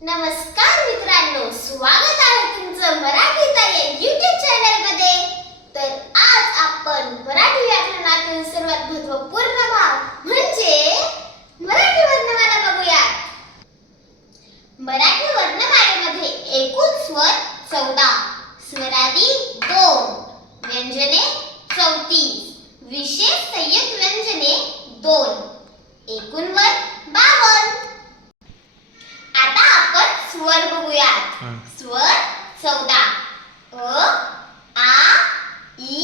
नमस्कार मित्रांनो स्वागत आहे तुमचं मराठी ताई युट्यूब चॅनलमध्ये तर आज आपण मराठी व्याकरणातील सर्वात महत्त्वपूर्ण भाग म्हणजे मराठी वर्णमाला बघूया मराठी वर्णमालेमध्ये एकूण स्वर चौदा स्वरादी दोन व्यंजने चौतीस विशेष संयुक्त व्यंजने दोन. एकूण वर स्वर चौदा अ आ इ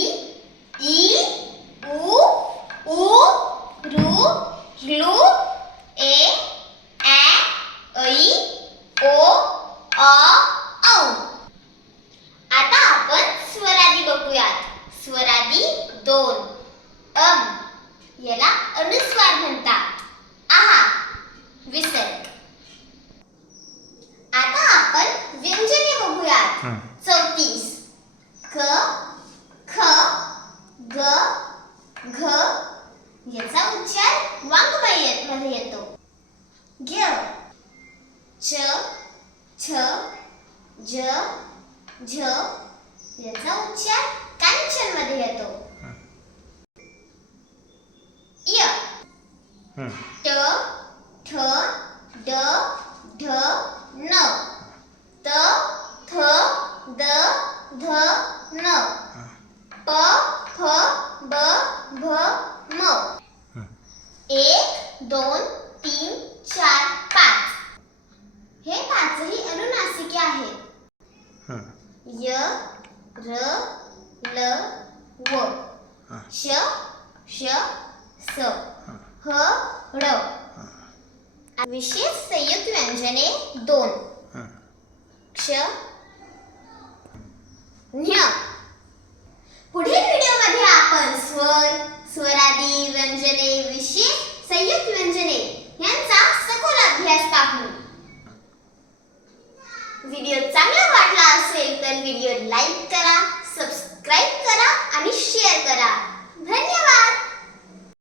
ई उ उ रु ग्लू ए ऍ ऐ ओ अ औ आता आपण स्वरादी बघूयात. स्वरादी दोन. अम याला अनुस्वार म्हणतात आहा विसर्ग आता आपण व्यंजने बघूयात हं. चौतीस क ख ग घ याचा उच्चार वांगमयमध्ये येतो. ज्ञ च छ ज झ याचा उच्चार कांचनमध्ये येतो. य. ट ठ ड ढ न. एक दोन तीन चार पाच. हे पाचही अनुनासिके आहेत. हं. य र ल व. श श स. ह. ळ. विशेष संयुक्त व्यंजने दोन. क्ष ज्ञ पुढील व्हिडिओमध्ये आपण स्वर स्वरादी व्यंजने विशेष संयुक्त व्यंजने यांचा सखोल अभ्यास पाहू व्हिडिओ चांगला वाटला असेल तर व्हिडिओ लाईक करा सबस्क्राईब करा आणि शेअर करा.